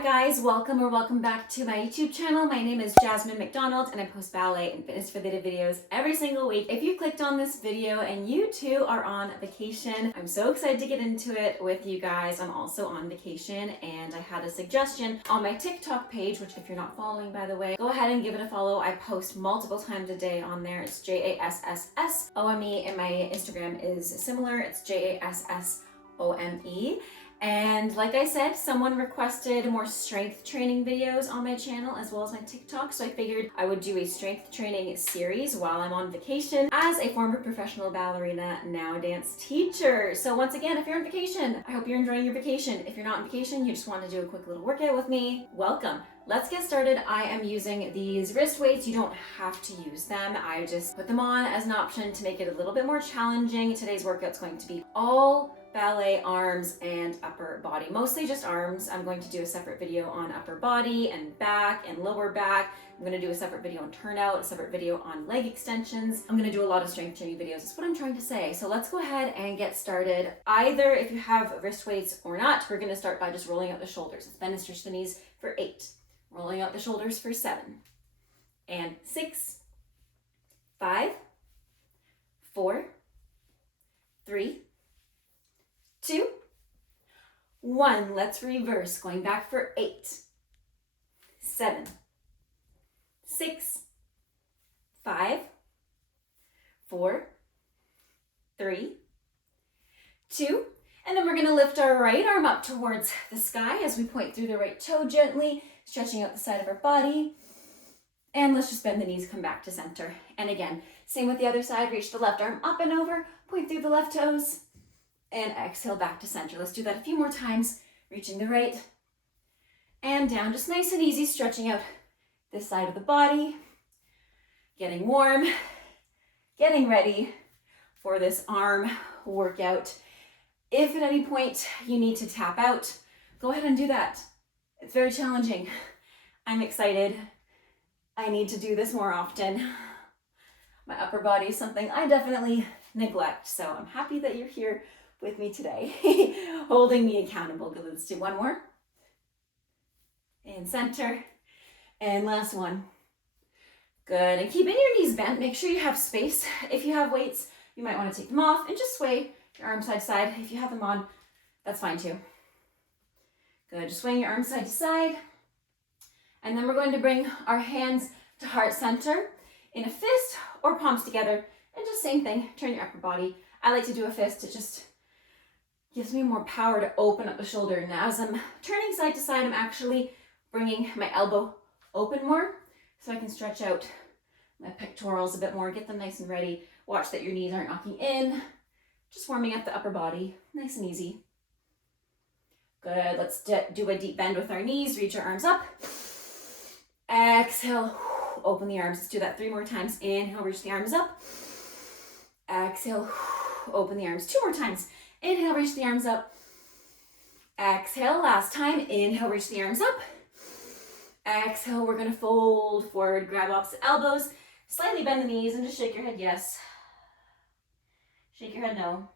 Hi guys, welcome back to my YouTube channel. My name is Jasmine McDonald and I post ballet and fitness related videos every single week. If you clicked on this video and you too are on vacation, I'm so excited to get into it with you guys. I'm also on vacation and I had a suggestion on my TikTok page, which if you're not following, by the way, go ahead and give it a follow. I post multiple times a day on there. It's JASSSOME and my Instagram is similar. It's JASSOME. And like I said, someone requested more strength training videos on my channel as well as my TikTok, so I figured I would do a strength training series while I'm on vacation as a former professional ballerina, now dance teacher. So once again, if you're on vacation, I hope you're enjoying your vacation. If you're not on vacation, you just want to do a quick little workout with me, welcome. Let's get started. I am using these wrist weights. You don't have to use them. I just put them on as an option to make it a little bit more challenging. Today's workout's going to be all ballet arms and upper body, mostly just arms. I'm going to do a separate video on upper body and back and lower back. I'm going to do a separate video on turnout, a separate video on leg extensions. I'm going to do a lot of strength training videos. That's what I'm trying to say. So let's go ahead and get started. Either if you have wrist weights or not, we're going to start by just rolling out the shoulders. Let's bend and stretch the knees for 8. Rolling out the shoulders for 7. And 6, 5, 4, 3, 2, 1. Let's reverse. Going back for 8, 7, 6, 5, 4, 3, 2, and then we're going to lift our right arm up towards the sky as we point through the right toe gently, stretching out the side of our body. And let's just bend the knees, come back to center. And again, same with the other side. Reach the left arm up and over, point through the left toes, and exhale back to center. Let's do that a few more times, reaching the right and down, just nice and easy, stretching out this side of the body, getting warm, getting ready for this arm workout. If at any point you need to tap out, go ahead and do that. It's very challenging. I'm excited. I need to do this more often. My upper body is something I definitely neglect, so I'm happy that you're here with me today, holding me accountable. Good, let's do one more. And center. And last one. Good, and keeping your knees bent. Make sure you have space. If you have weights, you might want to take them off and just sway your arms side to side. If you have them on, that's fine too. Good, just swaying your arms side to side. And then we're going to bring our hands to heart center in a fist or palms together. And just same thing, turn your upper body. I like to do a fist. It just gives me more power to open up the shoulder. And as I'm turning side to side, I'm actually bringing my elbow open more so I can stretch out my pectorals a bit more, get them nice and ready. Watch that your knees aren't knocking in. Just warming up the upper body, nice and easy. Good, let's do a deep bend with our knees, reach our arms up. Exhale, open the arms. Let's do that 3 more times. Inhale, reach the arms up. Exhale, open the arms 2 more times. Inhale, reach the arms up. Exhale, last time. Inhale, reach the arms up. Exhale, we're gonna fold forward, grab opposite elbows, slightly bend the knees and just shake your head yes. Shake your head no.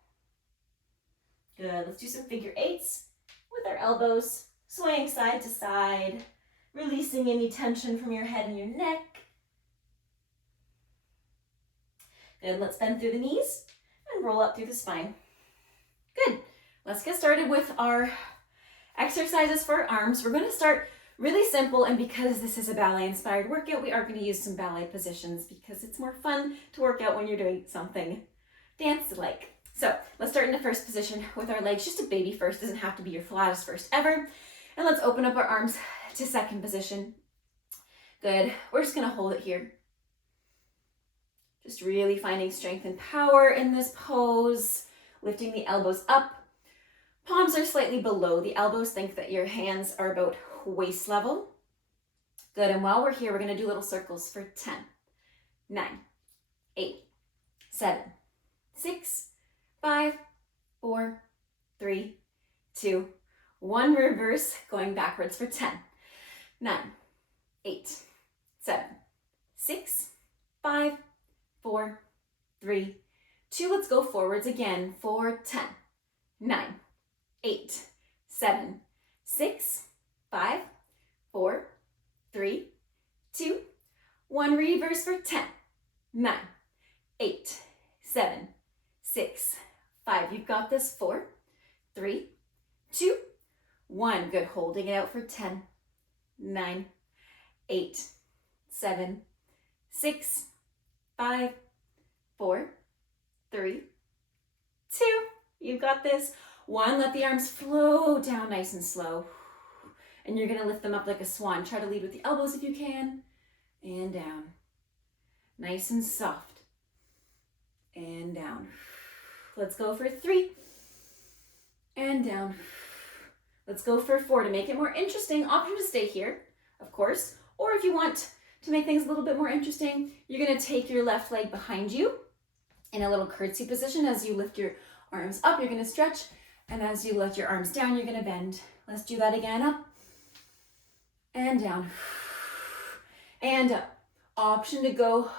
Good, let's do some figure 8s with our elbows, swaying side to side, releasing any tension from your head and your neck. Good, let's bend through the knees and roll up through the spine. Good, let's get started with our exercises for our arms. We're going to start really simple, and because this is a ballet-inspired workout, we are going to use some ballet positions because it's more fun to work out when you're doing something dance-like. So let's start in the first position with our legs, just a baby first, doesn't have to be your flattest first ever. And let's open up our arms to second position. Good, we're just going to hold it here. Just really finding strength and power in this pose. Lifting the elbows up. Palms are slightly below the elbows. Think that your hands are about waist level. Good, and while we're here, we're gonna do little circles for 10, 9, 8, 7, 6, 5, 4, 3, 2, 1. Reverse, going backwards for 10, 9, 8, 7, 6, 5, 4, 3, 2. Let's go forwards again for 10, 9, 8, 7, 6, 5, 1, reverse for 10, 9, 8, 7, 6, 5. You've got this. 4, 3, 2, 1. Good. Holding it out for 10, 9, 8, 7, 6, 5, 4, 3, 2. You've got this. 1. Let the arms flow down nice and slow. And you're going to lift them up like a swan. Try to lead with the elbows if you can. And down. Nice and soft. And down. Let's go for 3. And down. Let's go for 4. To make it more interesting, option to stay here, of course. Or if you want to make things a little bit more interesting, you're going to take your left leg behind you in a little curtsy position. As you lift your arms up, you're going to stretch. And as you let your arms down, you're going to bend. Let's do that again. Up and down and up. Option to go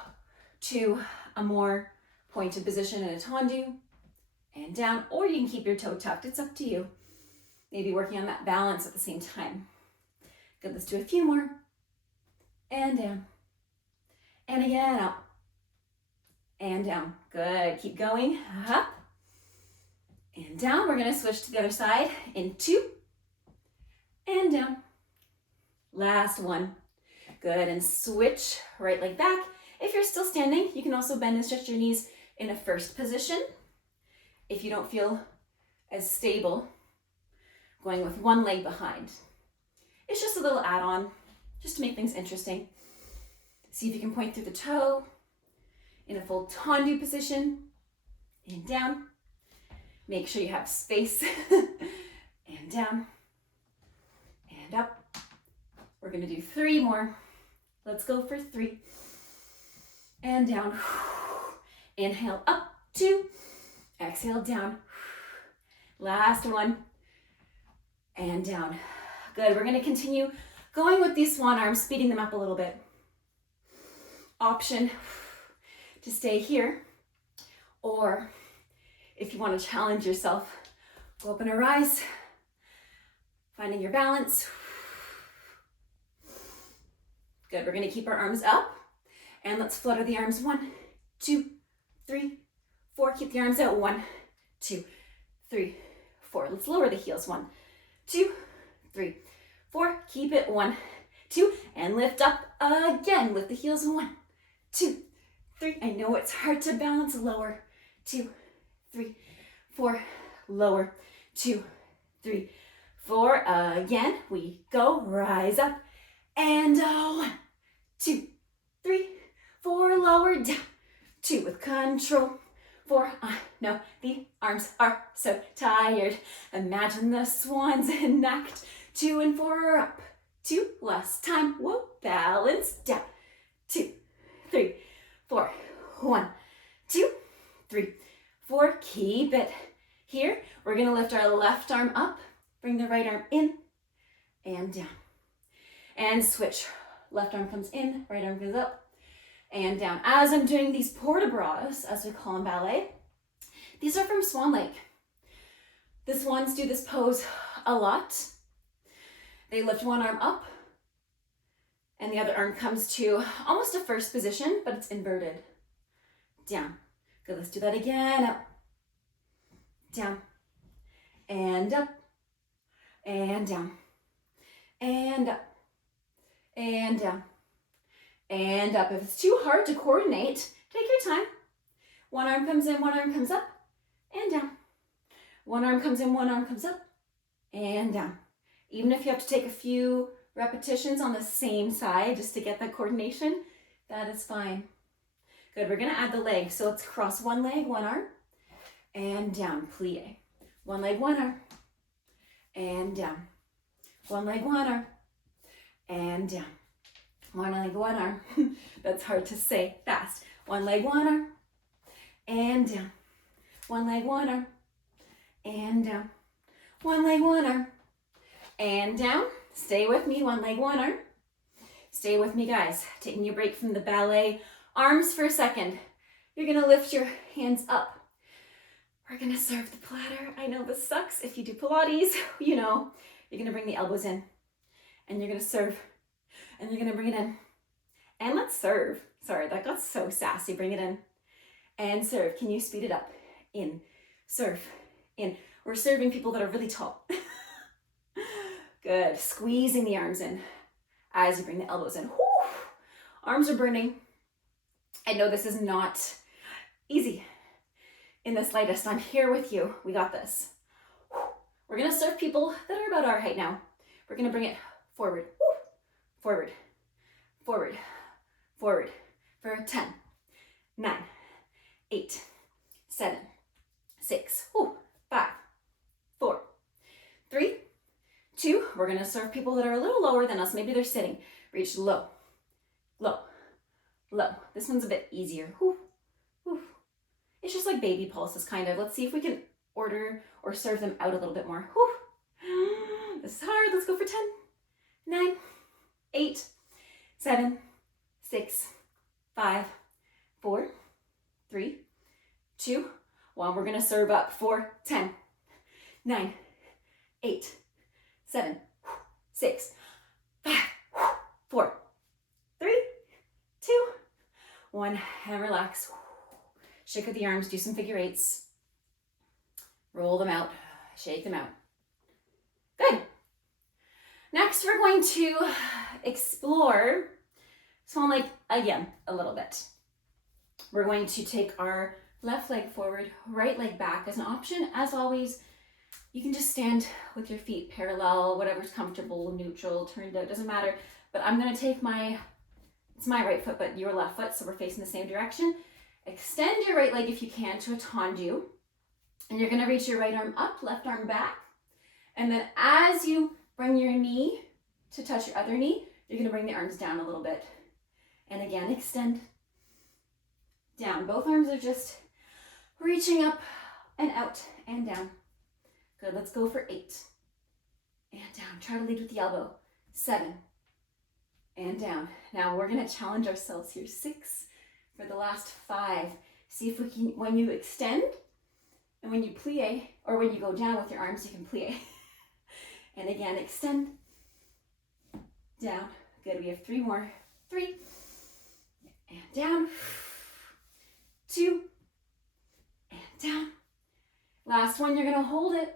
to a more pointed position in a tendu and down, or you can keep your toe tucked. It's up to you. Maybe working on that balance at the same time. Good. Let's do a few more. And down. And again, up. And down. Good. Keep going. Up. And down. We're going to switch to the other side in 2. And down. Last one. Good. And switch right leg back. If you're still standing, you can also bend and stretch your knees in a first position. If you don't feel as stable, going with one leg behind. It's just a little add-on, just to make things interesting. See if you can point through the toe in a full tendu position. And down. Make sure you have space. And down. And up. We're going to do 3 more. Let's go for 3. And down. Inhale up. 2. Exhale down. Last one. And down. Good. We're going to continue going with these swan arms, speeding them up a little bit. Option to stay here, or if you want to challenge yourself, go up and a rise, finding your balance. Good. We're going to keep our arms up, and let's flutter the arms. 1, 2, 3, 4. Keep the arms out. 1, 2, 3, 4. Let's lower the heels. 1, 2, 3, 4. Keep it. 1, 2, and lift up again. Lift the heels. 1, 2, 3. I know it's hard to balance. Lower. 2, 3, 4. Lower. 2, 3, 4. Again. We go. Rise up. And 1, 2, 3, 4. Lower. Down. 2 with control. 4. No, the arms are so tired. Imagine the swans in act 2 and 4 up. 2. Last time. Whoa. Balance. Down. 2, 3, 4. 1, 2, 3, 4. Keep it here. We're going to lift our left arm up. Bring the right arm in and down. And switch. Left arm comes in. Right arm goes up and down. As I'm doing these port de bras, as we call them ballet, these are from Swan Lake. The swans do this pose a lot. They lift one arm up and the other arm comes to almost a first position, but it's inverted. Down. Good, let's do that again. Up, down, and up, and down, and up, and down, and up. If it's too hard to coordinate, take your time. One arm comes in, one arm comes up, and down. One arm comes in, one arm comes up, and down. Even if you have to take a few repetitions on the same side just to get that coordination, that is fine. Good, we're gonna add the leg. So let's cross one leg, one arm, and down, plie. One leg, one arm, and down. One leg, one arm, and down. One leg, one arm. That's hard to say fast. One leg, one arm, and down. One leg, one arm, and down. One leg, one arm, and down. Stay with me, one leg, one arm. Stay with me, guys. Taking a break from the ballet arms for a second. You're gonna lift your hands up. We're gonna serve the platter. I know this sucks. If you do Pilates, you know, you're gonna bring the elbows in and you're gonna serve and you're gonna bring it in And let's serve. Sorry, that got so sassy. Bring it in. And serve. Can you speed it up? In, serve, in. We're serving people that are really tall. Good. Squeezing the arms in as you bring the elbows in. Whew. Arms are burning. I know this is not easy in the slightest. I'm here with you. We got this. Whew. We're going to serve people that are about our height now. We're going to bring it forward, whew. Forward, forward, forward for 10, 9, 8, 7, 6, whew. 5, 4, 3, 2. We're going to serve people that are a little lower than us. Maybe they're sitting. Reach low, low, low. This one's a bit easier. Whew, whew. It's just like baby pulses, kind of. Let's see if we can order or serve them out a little bit more. Whew. This is hard. Let's go for 10, 9, 8, 7, 6, 5, 4, 3, 2, 1. We're going to serve up for 10, 9, 8, 7, 6, 5, 4, 3, 2, 1. And relax. Shake with the arms. Do some figure eights. Roll them out. Shake them out. Good. Next, we're going to explore swan lake again a little bit. We're going to take our left leg forward, right leg back as an option. As always, you can just stand with your feet parallel, whatever's comfortable, neutral, turned out, doesn't matter. But I'm going to take it's my right foot, but your left foot, so we're facing the same direction. Extend your right leg if you can to a tendu. And you're going to reach your right arm up, left arm back. And then as you bring your knee to touch your other knee, you're going to bring the arms down a little bit. And again, extend down. Both arms are just reaching up and out and down. Good. Let's go for 8. And down. Try to lead with the elbow. 7. And down. Now we're going to challenge ourselves here. 6 for the last 5. See if we can, when you extend and when you plie, or when you go down with your arms, you can plie. And again, extend, down. Good. We have 3 more. 3. And down. 2. And down. Last one, you're going to hold it.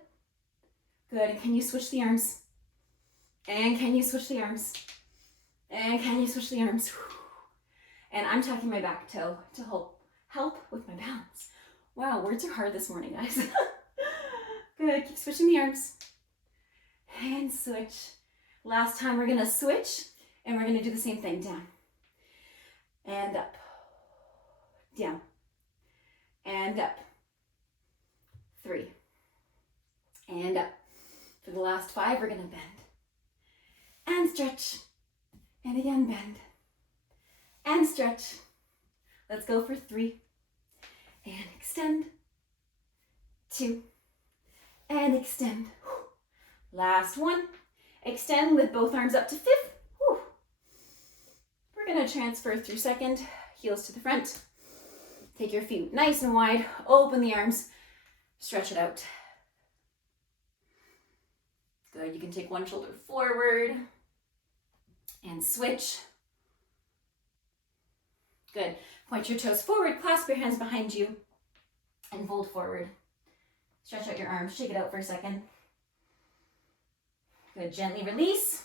Good. And can you switch the arms? And can you switch the arms? And can you switch the arms? And I'm tucking my back toe to help with my balance. Wow, words are hard this morning, guys. Good. Keep switching the arms. And switch. Last time we're going to switch, and we're going to do the same thing. Down. And up. Down. And up. 3. And up. For the last 5, we're going to bend. And stretch. And again, bend. And stretch. Let's go for 3. And extend. 2. And extend. Last one. Extend with both arms up to 5th. We're going to transfer through 2nd. Heels to the front. Take your feet nice and wide. Open the arms. Stretch it out. Good. You can take one shoulder forward and switch. Good. Point your toes forward, clasp your hands behind you, and fold forward. Stretch out your arms, shake it out for a second. Good. Gently release.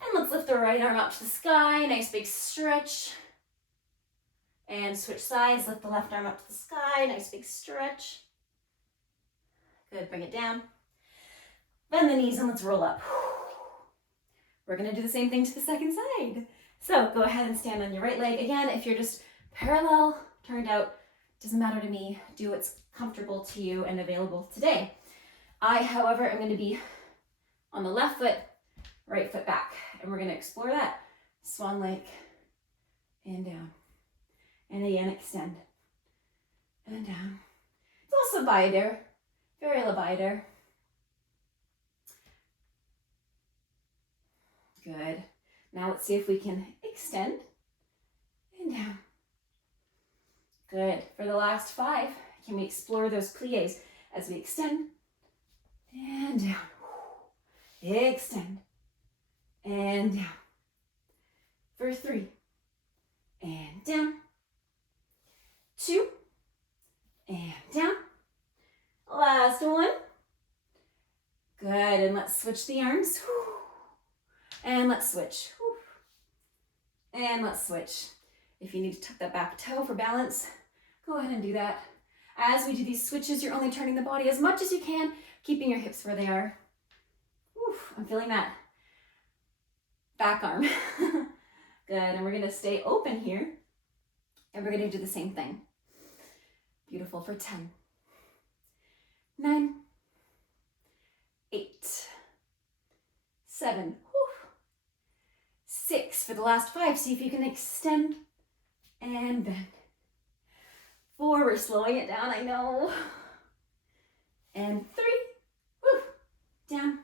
And let's lift the right arm up to the sky. Nice big stretch. And switch sides. Lift the left arm up to the sky. Nice big stretch. Good. Bring it down. Bend the knees and let's roll up. We're going to do the same thing to the second side. So go ahead and stand on your right leg. Again, if you're just parallel, turned out, doesn't matter to me. Do what's comfortable to you and available today. I, however, am going to be on the left foot, right foot back. And we're going to explore that. Swan lake and down. And again, extend. And down. It's also bider. Variable bider. Good. Now let's see if we can extend and down. Good. For the last 5, can we explore those plies as we extend and down. Extend and down. for 3. And down. 2. And down. Last one. Good, and let's switch the arms. And let's switch. And let's switch. If you need to tuck that back toe for balance, go ahead and do that. As we do these switches, you're only turning the body as much as you can, keeping your hips where they are. I'm feeling that back arm. Good, and we're gonna stay open here, and we're gonna do the same thing. Beautiful for 10, 9, 8, 7, 6 for the last 5. See if you can extend and bend. 4, we're slowing it down, I know. And 3, down.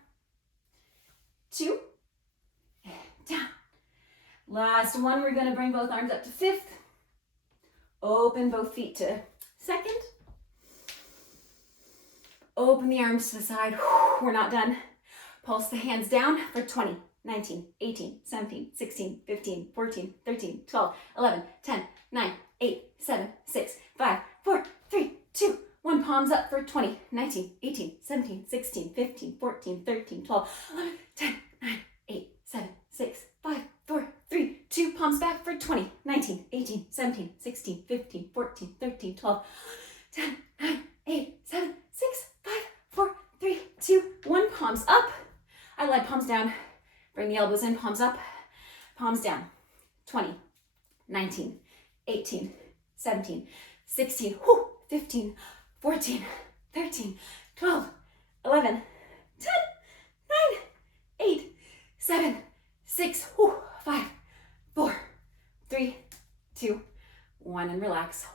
2, and down. Last one, we're gonna bring both arms up to 5th. Open both feet to 2nd. Open the arms to the side. We're not done. Pulse the hands down for 20, 19, 18, 17, 16, 15, 14, 13, 12, 11, 10, 9, 8, 7, 6, 5, 4, 3, 2, 1. Palms up for 20, 19, 18, 17, 16, 15, 14, 13, 12, 11, 10, 9, 8, 7, 6, 5, 4, 3, 2. Palms back for 20, 19, 18, 17, 16, 15, 14, 13, 12, 10, 9, 8, 7, 6, 5, 4, 3, 2, 1. Palms up. I like palms down. Bring the elbows in, palms up, palms down. 20, 19, 18, 17, 16, 15, 14, 13, 12, 11, 10, 9, 8, 7, 6, 5, 4, 3, 2, 1, and relax.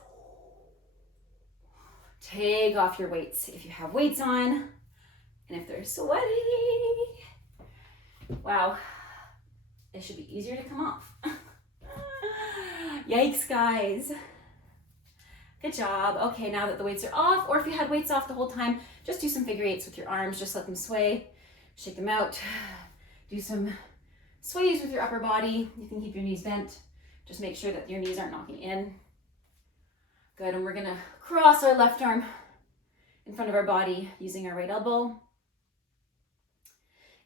Take off your weights if you have weights on, and if they're sweaty. Wow, it should be easier to come off. Yikes, guys. Good job. Okay, now that the weights are off, or if you had weights off the whole time, just do some figure 8s with your arms. Just let them sway, shake them out. Do some sways with your upper body. You can keep your knees bent. Just make sure that your knees aren't knocking in. Good, and we're gonna cross our left arm in front of our body using our right elbow.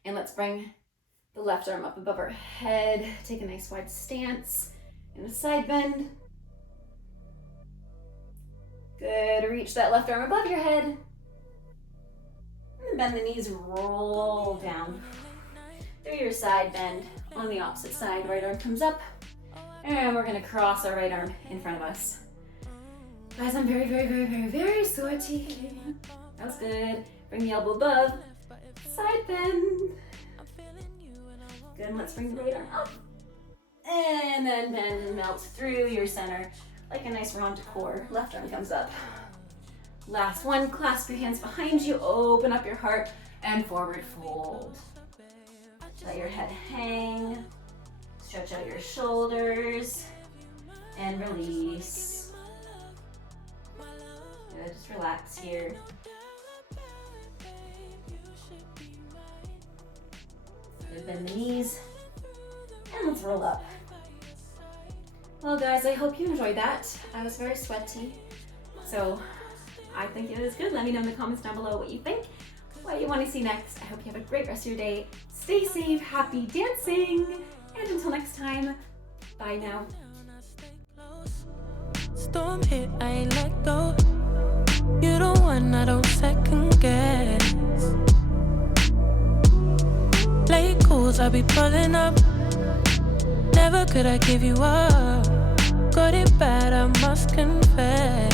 And let's bring the left arm up above our head. Take a nice wide stance and a side bend. Good, reach that left arm above your head. And bend the knees, roll down. Through your side bend on the opposite side. Right arm comes up. And we're gonna cross our right arm in front of us. Guys, I'm very, very, very, very, very sweaty. That was good. Bring the elbow above. Side bend. Good, and let's bring the right arm up. And then bend and melt through your center like a nice round to core. Left arm comes up. Last one, clasp your hands behind you, open up your heart, and forward fold. Let your head hang. Stretch out your shoulders, and release. Good, just relax here. Good, bend the knees, and let's roll up. Well guys, I hope you enjoyed that. I was very sweaty, so I think it was good. Let me know in the comments down below what you think, what you want to see next. I hope you have a great rest of your day. Stay safe, happy dancing, and until next time, bye now. Storm hit, I ain't let go. You the one I don't second guess. Late calls, I be pulling up. Never could I give you up. Got it bad, I must confess.